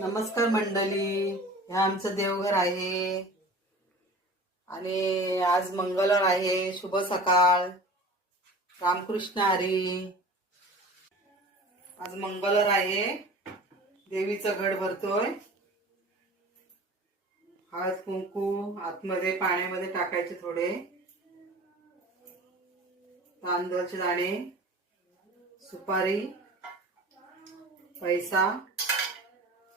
नमस्कार मंडळी, हे आमचं देवघर आहे आणि आज मंगळवार आहे. शुभ सकाळ. रामकृष्ण हरी. आज मंगळवार आहे. देवीचं घट भरतोय. हळद कुंकू आतमध्ये पाण्यामध्ये टाकायचे, थोडे तांदळाचे दाणे, सुपारी, पैसा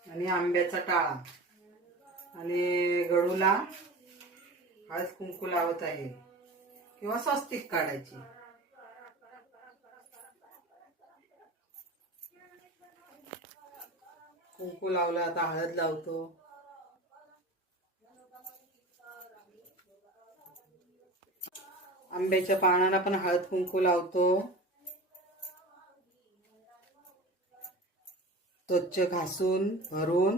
आणि आंब्याचा टाळा आणि गडूला हळद कुंकू लावत आहे किंवा स्वस्तिक काढायची. कुंकू लावलं, आता हळद लावतो. आंब्याच्या पानाला पण हळद कुंकू लावतो. स्वच्छ घासून भरून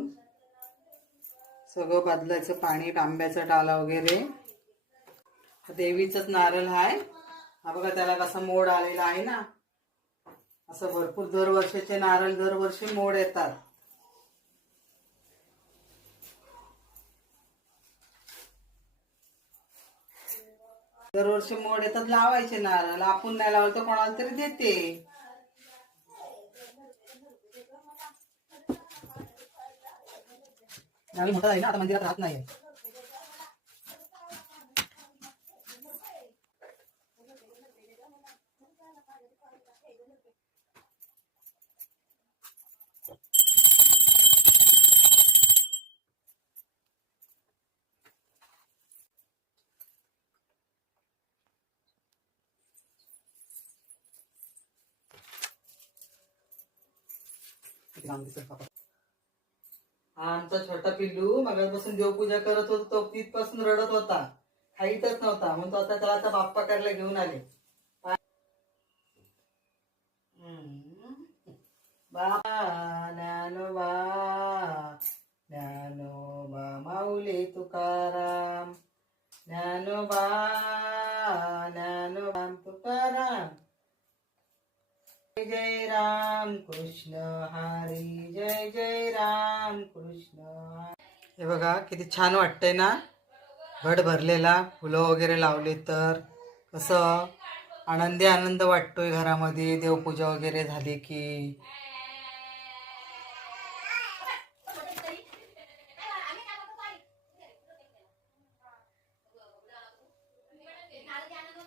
सगळं बदलायचं पाणी, आंब्याचा टाला वगैरे. देवीचंच नारळ आहे हा बघा, त्याला कसा मोड आलेला आहे ना. असं भरपूर दरवर्षीचे नारळ दरवर्षी मोड येतात. दरवर्षी मोड येतात, लावायचे नारळ. आपण नाही लावलं तर कोणाला तरी देते. नारळ मोठा आहे ना, आता मंदिरात राहत नाही. हा आमचा छोटा पिल्लू मगापासून देवपूजा करत होता. तो तिथपासून रडत होता, खाईतच नव्हता. म्हणून तो आता त्याला आता बाप्पा करायला घेऊन आले. बाबा ज्ञानोबा, ज्ञानोबा माऊली तुकाराम, ज्ञानोबा, ज्ञानोबा तुकाराम, जय जय राम कृष्ण हरी, जय जय राम कृष्ण. हे बघा किती छान वाटतंय ना, घट भरलेला. फुलं वगैरे लावले तर कसं आनंदी आनंद वाटतोय घरामध्ये. देवपूजा वगैरे झाली की